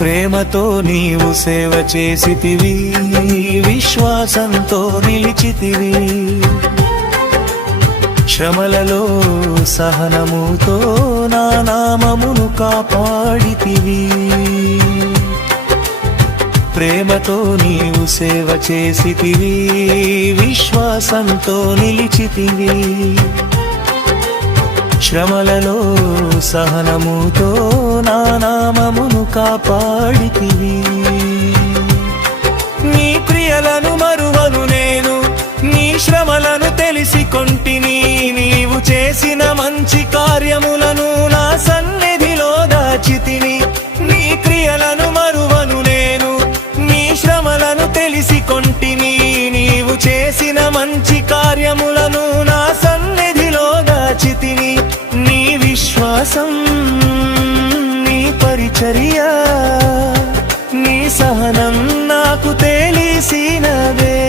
ప్రేమతో నీవు సేవ చేసితివి, విశ్వాసంతో నిలిచితివి. శ్రమలలో సహనముతో నా నామమును కాపాడితివి. ప్రేమతో నీవు సేవ చేసితివి, విశ్వాసంతో నిలిచితివి. శ్రమలలో సహనముతో నా నామమును కాపాడితివి. నీ క్రియలను మరువను నేను, నీ శ్రమలను తెలిసి కొంటిని. నీవు చేసిన మంచి కార్యములను నా సన్నిధిలో దాచితిని. నీ క్రియలను మరువను నేను, నీ శ్రమలను తెలిసి కొంటిని. నీవు చేసిన మంచి కార్యములను నా సన్నిధిలో దాచితిని. నీ విశ్వాసం, నీ పరిచర్య, నీ సహనం నాకు తెలిసినదే.